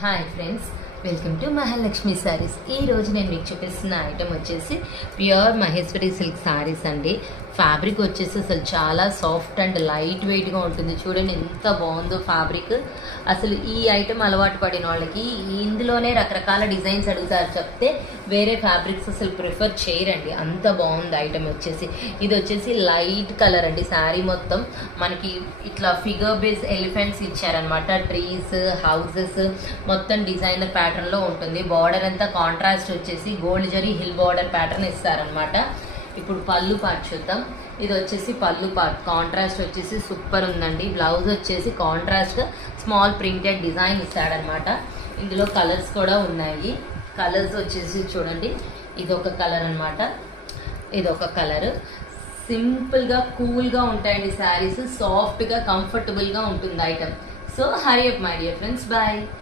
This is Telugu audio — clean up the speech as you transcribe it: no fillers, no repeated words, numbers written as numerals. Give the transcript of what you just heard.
Hi friends, welcome to Mahalakshmi saris. ఈ రోజు నేను మీకు చూపిస్తున్న ఐటమ్ వచ్చేసి ప్యూర్ మహేశ్వరి సిల్క్ సారీస్ అండి. ఫ్యాబ్రిక్ వచ్చేసి అసలు చాలా సాఫ్ట్ అండ్ లైట్ వెయిట్గా ఉంటుంది. చూడండి ఎంత బాగుందో ఫ్యాబ్రిక్. అసలు ఈ ఐటమ్ అలవాటు పడిన వాళ్ళకి ఇందులోనే రకరకాల డిజైన్స్ అడుగుతారు, చెప్తే వేరే ఫ్యాబ్రిక్స్ అసలు ప్రిఫర్ చేయరండి. అంత బాగుంది ఐటమ్ వచ్చేసి. ఇది వచ్చేసి లైట్ కలర్ అండి. శారీ మొత్తం మనకి ఇట్లా ఫిగర్ బేస్ ఎలిఫెంట్స్ ఇచ్చారనమాట. ట్రీస్, హౌసెస్ మొత్తం డిజైనర్ ప్యాటర్న్ లో ఉంటుంది. బార్డర్ అంతా కాంట్రాస్ట్ వచ్చేసి gold zari hill border pattern ఇస్తారనమాట. ఇప్పుడు పళ్ళు పార్ట్ చూద్దాం. ఇది వచ్చేసి పళ్ళు పార్ట్. కాంట్రాస్ట్ వచ్చేసి సూపర్ ఉందండి. బ్లౌజ్ వచ్చేసి కాంట్రాస్ట్ స్మాల్ ప్రింటెడ్ డిజైన్ ఇస్తాడనమాట. ఇందులో కలర్స్ కూడా ఉన్నాయి. కలర్స్ వచ్చేసి చూడండి, ఇది ఒక కలర్ అనమాట, ఇది ఒక కలర్. సింపుల్ గా కూల్ గా ఉంటాయండి శారీస్. సాఫ్ట్ గా కంఫర్టబుల్ గా ఉంటుంది item. So hurry up my dear friends, bye.